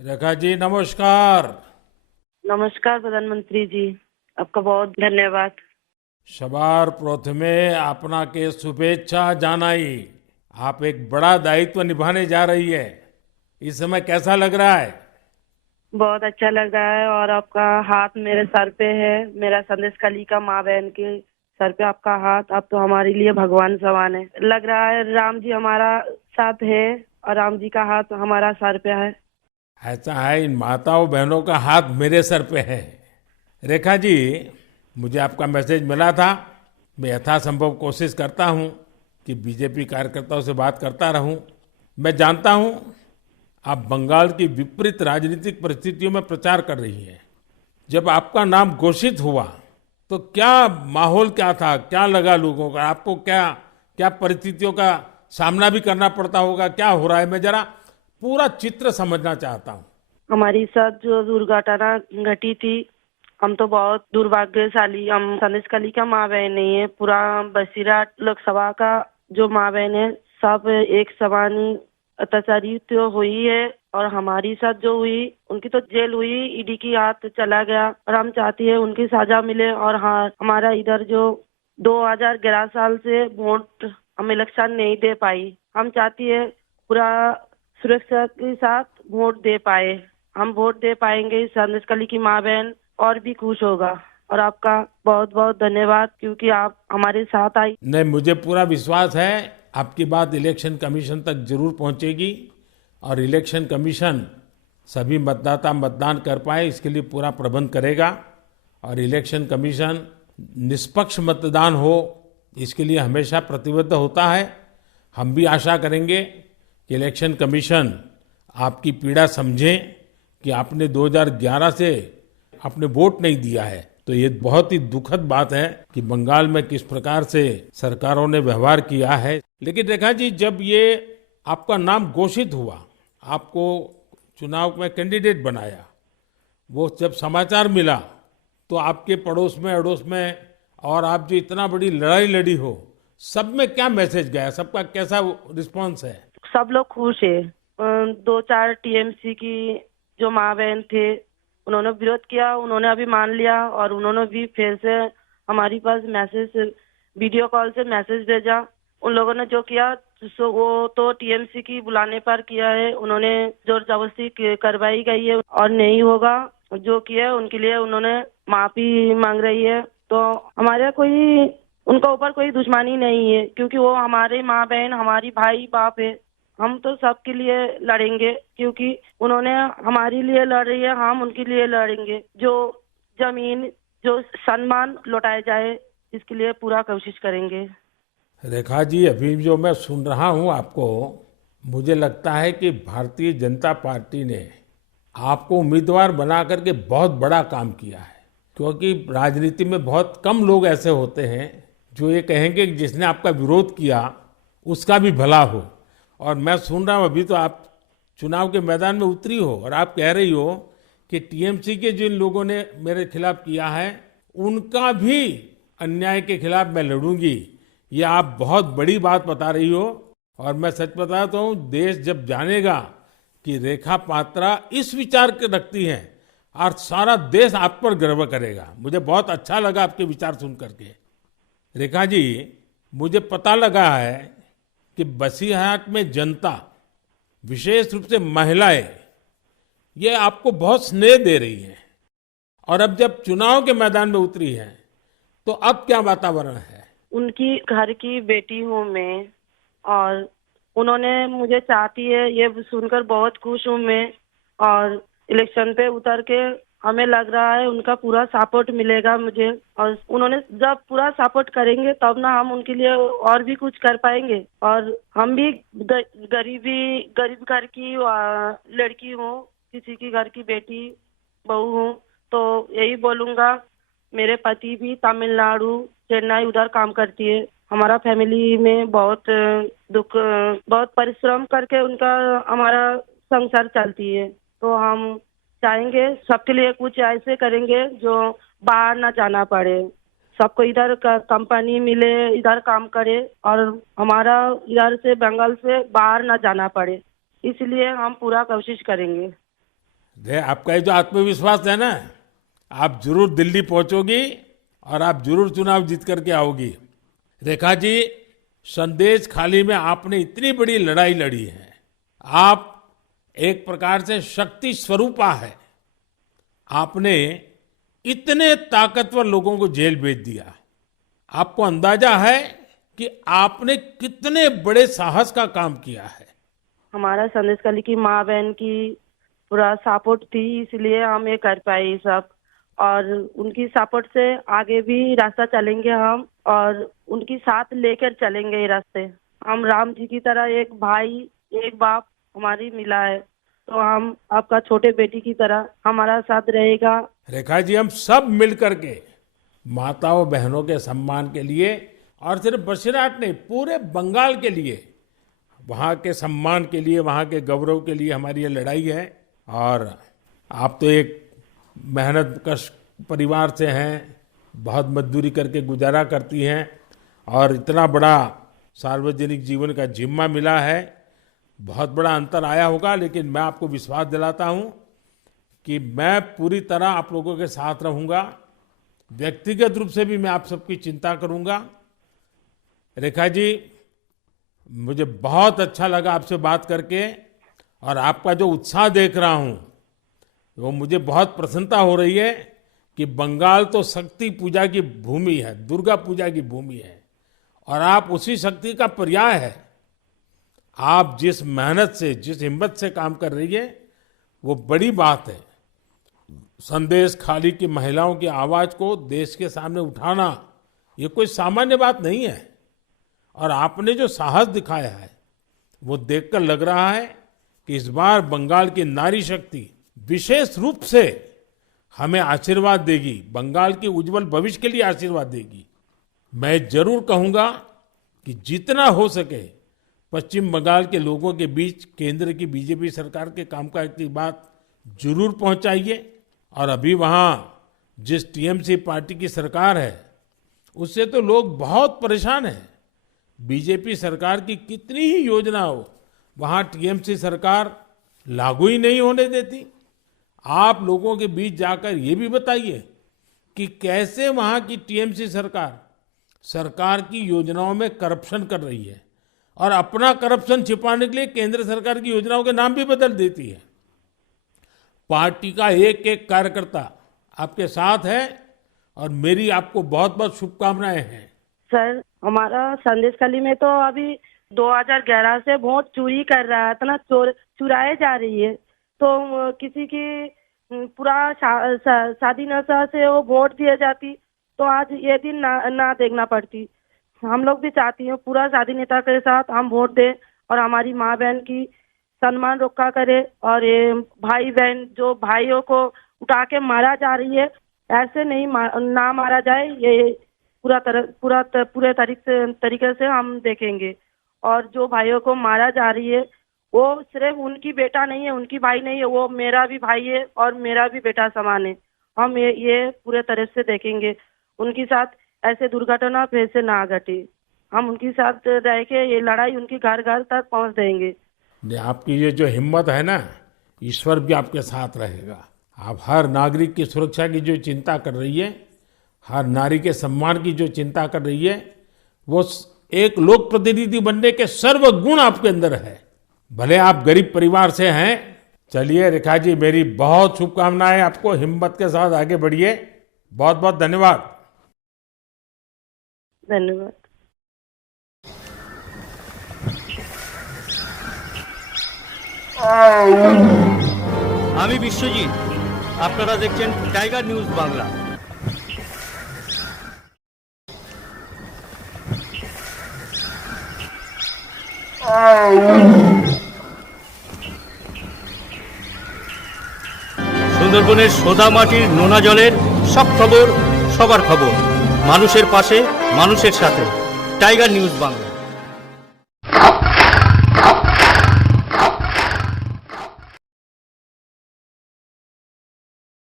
रेखा जी नमस्कार। नमस्कार प्रधानमंत्री जी। आपका बहुत धन्यवाद। सवार प्रथमे अपना के शुभेच्छा जानाई। आप एक बड़ा दायित्व निभाने जा रही है। इस समय कैसा लग रहा है? बहुत अच्छा लग रहा है और आपका हाथ मेरे सर पे है। मेरा संदेश कली का माँ बहन के सर पे आपका हाथ, आप तो हमारे लिए भगवान समान है। लग रहा है राम जी हमारा साथ है और राम जी का हाथ हमारा सर पे है। ऐसा है, इन माताओं बहनों का हाथ मेरे सर पे है। रेखा जी, मुझे आपका मैसेज मिला था। मैं यथासंभव कोशिश करता हूं कि बीजेपी कार्यकर्ताओं से बात करता रहूं। मैं जानता हूं आप बंगाल की विपरीत राजनीतिक परिस्थितियों में प्रचार कर रही हैं। जब आपका नाम घोषित हुआ तो क्या माहौल क्या था, क्या लगा लोगों का? आपको क्या क्या परिस्थितियों का सामना भी करना पड़ता होगा? क्या हो रहा है, मैं जरा पूरा चित्र समझना चाहता हूँ। हमारी साथ जो दुर्घटना घटी थी, हम तो बहुत दुर्भाग्यशाली, हम संदेश कली का माँ बहन नहीं है। पूरा बसीरा लोकसभा का जो माँ बहन है, सब एक समान ही अत्याचारी तो हुई है। और हमारी साथ जो हुई, उनकी तो जेल हुई, ईडी की हाथ चला गया और हम चाहती है उनकी सजा मिले। और हाँ, हमारा इधर जो 2011 साल से वोट हम इलेक्शन नहीं दे पाई, हम चाहती है पूरा सुरक्षा के साथ वोट दे पाए। हम वोट दे पाएंगे, संदेश कली की माँ बहन और भी खुश होगा। और आपका बहुत बहुत धन्यवाद, क्योंकि आप हमारे साथ आई। नहीं, मुझे पूरा विश्वास है आपकी बात इलेक्शन कमीशन तक जरूर पहुंचेगी और इलेक्शन कमीशन सभी मतदाता मतदान कर पाए इसके लिए पूरा प्रबंध करेगा। और इलेक्शन कमीशन निष्पक्ष मतदान हो इसके लिए हमेशा प्रतिबद्ध होता है। हम भी आशा करेंगे कि इलेक्शन कमीशन आपकी पीड़ा समझे कि आपने 2011 से आपने वोट नहीं दिया है। तो ये बहुत ही दुखद बात है कि बंगाल में किस प्रकार से सरकारों ने व्यवहार किया है। लेकिन रेखा जी, जब ये आपका नाम घोषित हुआ, आपको चुनाव में कैंडिडेट बनाया, वो जब समाचार मिला तो आपके पड़ोस में अड़ोस में और आप जो इतना बड़ी लड़ाई लड़ी हो, सब में क्या मैसेज गया? सबका कैसा रिस्पॉन्स है? सब लोग खुश है। दो चार टीएमसी की जो माँ बहन थे, उन्होंने विरोध किया, उन्होंने अभी मान लिया और उन्होंने भी फिर से हमारी पास मैसेज, वीडियो कॉल से मैसेज भेजा। उन लोगों ने जो किया सो वो तो टीएमसी की बुलाने पर किया है। उन्होंने जोर जबरदस्ती करवाई गई है और नहीं होगा। जो किया है उनके लिए उन्होंने माफी मांग रही है। तो हमारे कोई उनका ऊपर कोई दुश्मनी नहीं है, क्योंकि वो हमारे माँ बहन, हमारी भाई बाप है। हम तो सबके लिए लड़ेंगे, क्योंकि उन्होंने हमारे लिए लड़ रही है, हम उनके लिए लड़ेंगे। जो जमीन, जो सम्मान लौटाया जाए, इसके लिए पूरा कोशिश करेंगे। रेखा जी, अभी जो मैं सुन रहा हूं आपको, मुझे लगता है कि भारतीय जनता पार्टी ने आपको उम्मीदवार बना करके बहुत बड़ा काम किया है। क्योंकि राजनीति में बहुत कम लोग ऐसे होते हैं जो ये कहेंगे कि जिसने आपका विरोध किया उसका भी भला हो। और मैं सुन रहा हूं अभी तो आप चुनाव के मैदान में उतरी हो और आप कह रही हो कि टीएमसी के जिन लोगों ने मेरे खिलाफ किया है उनका भी अन्याय के खिलाफ मैं लड़ूंगी। ये आप बहुत बड़ी बात बता रही हो। और मैं सच बताता हूँ, देश जब जानेगा कि रेखा पात्रा इस विचार के रखती हैं और सारा देश आप पर गर्व करेगा। मुझे बहुत अच्छा लगा आपके विचार सुन करके। रेखा जी, मुझे पता लगा है कि बसीरहाट में जनता, विशेष रूप से महिलाएं, ये आपको बहुत स्नेह दे रही हैं। और अब जब चुनाव के मैदान में उतरी हैं तो अब क्या वातावरण है? उनकी घर की बेटी हूँ मैं, और उन्होंने मुझे चाहती है, ये सुनकर बहुत खुश हूँ मैं। और इलेक्शन पे उतर के हमें लग रहा है उनका पूरा सपोर्ट मिलेगा मुझे। और उन्होंने जब पूरा सपोर्ट करेंगे तब ना हम उनके लिए और भी कुछ कर पाएंगे। और हम भी गरीब घर की लड़की हूँ, किसी की घर की बेटी बहू हूँ। तो यही बोलूंगा, मेरे पति भी तमिलनाडु, चेन्नई उधर काम करती है। हमारा फैमिली में बहुत बहुत परिश्रम करके उनका हमारा संसार चलती है। तो हम चाहेंगे सबके लिए कुछ ऐसे करेंगे जो बाहर ना जाना पड़े, सबको इधर कंपनी मिले, इधर काम करे और हमारा इधर से बंगाल से बाहर ना जाना पड़े। इसलिए हम पूरा कोशिश करेंगे। आपका ये जो आत्मविश्वास है ना, आप जरूर दिल्ली पहुंचोगी और आप जरूर चुनाव जीत करके आओगी। रेखा जी, संदेश खाली में आपने इतनी बड़ी लड़ाई लड़ी है। आप एक प्रकार से शक्ति स्वरूपा है। आपने इतने ताकतवर लोगों को जेल भेज दिया। आपको अंदाजा है कि आपने कितने बड़े साहस का काम किया है। हमारा संदेश खाली की माँ बहन की पूरा सपोर्ट थी, इसलिए हम ये कर पाए ये सब। और उनकी सपोर्ट से आगे भी रास्ता चलेंगे हम, और उनकी साथ लेकर चलेंगे ये रास्ते। हम राम जी की तरह एक भाई एक बाप हमारी मिला है, तो हम आपका छोटे बेटी की तरह हमारा साथ रहेगा। रेखा जी, हम सब मिल करके माताओं बहनों के सम्मान के लिए, और सिर्फ बसीरहाट नहीं, पूरे बंगाल के लिए, वहाँ के सम्मान के लिए, वहाँ के गौरव के लिए हमारी ये लड़ाई है। और आप तो एक मेहनत कश परिवार से हैं, बहुत मजदूरी करके गुजारा करती हैं, और इतना बड़ा सार्वजनिक जीवन का जिम्मा मिला है। बहुत बड़ा अंतर आया होगा, लेकिन मैं आपको विश्वास दिलाता हूँ कि मैं पूरी तरह आप लोगों के साथ रहूँगा। व्यक्तिगत रूप से भी मैं आप सबकी चिंता करूँगा। रेखा जी, मुझे बहुत अच्छा लगा आपसे बात करके, और आपका जो उत्साह देख रहा हूँ वो मुझे बहुत प्रसन्नता हो रही है कि बंगाल तो शक्ति पूजा की भूमि है, दुर्गा पूजा की भूमि है, और आप उसी शक्ति का पर्याय है। आप जिस मेहनत से, जिस हिम्मत से काम कर रही है, वो बड़ी बात है। संदेश खाली की महिलाओं की आवाज को देश के सामने उठाना ये कोई सामान्य बात नहीं है। और आपने जो साहस दिखाया है वो देखकर लग रहा है कि इस बार बंगाल की नारी शक्ति विशेष रूप से हमें आशीर्वाद देगी, बंगाल के उज्जवल भविष्य के लिए आशीर्वाद देगी। मैं जरूर कहूंगा कि जितना हो सके पश्चिम बंगाल के लोगों के बीच केंद्र की बीजेपी सरकार के कामकाज की बात जरूर पहुंचाइए। और अभी वहां जिस टीएमसी पार्टी की सरकार है उससे तो लोग बहुत परेशान हैं। बीजेपी सरकार की कितनी ही योजना हो, वहां टीएमसी सरकार लागू ही नहीं होने देती। आप लोगों के बीच जाकर ये भी बताइए कि कैसे वहां की टीएमसी सरकार की योजनाओं में करप्शन कर रही है, और अपना करप्शन छिपाने के लिए केंद्र सरकार की योजनाओं के नाम भी बदल देती है। पार्टी का एक एक कार्यकर्ता आपके साथ है, और मेरी आपको बहुत बहुत शुभकामनाएं हैं। सर, हमारा संदेश खाली में तो अभी 2011 से वोट चोरी कर रहा है, इतना चुराए जा रही है। तो किसी की पूरा शादी नशा से वो वोट दिए जाती, तो आज ये दिन ना देखना पड़ती। हम लोग भी चाहती हैं पूरा शादी नेता के साथ हम वोट दें, और हमारी माँ बहन की सम्मान रक्षा करे। और ये भाई बहन जो भाइयों को उठा के मारा जा रही है, ऐसे नहीं ना मारा जाए, ये पूरे तरीके से हम देखेंगे। और जो भाइयों को मारा जा रही है वो सिर्फ उनकी बेटा नहीं है, उनकी भाई नहीं है, वो मेरा भी भाई है और मेरा भी बेटा समान है। हम ये पूरे तरह से देखेंगे, उनके साथ ऐसे दुर्घटना फिर से ना घटे। हम उनके साथ रह के ये लड़ाई उनकी घर घर तक पहुंच देंगे। आपकी ये जो हिम्मत है ना, ईश्वर भी आपके साथ रहेगा। आप हर नागरिक की सुरक्षा की जो चिंता कर रही है, हर नारी के सम्मान की जो चिंता कर रही है, वो एक लोक प्रतिनिधि बनने के सर्व गुण आपके अंदर है। भले आप गरीब परिवार से हैं। चलिए रेखा जी, मेरी बहुत शुभकामनाएं आपको, हिम्मत के साथ आगे बढ़िए। बहुत बहुत धन्यवाद। धन्यवाद। আমি বিশ্বজিৎ, আপনারা দেখছেন টাইগার নিউজ বাংলা। সুন্দরবনের সোদা মাটির নোনা জলের সব খবর, সবার খবর, মানুষের পাশে, মানুষের সাথে। Tiger news Bangla.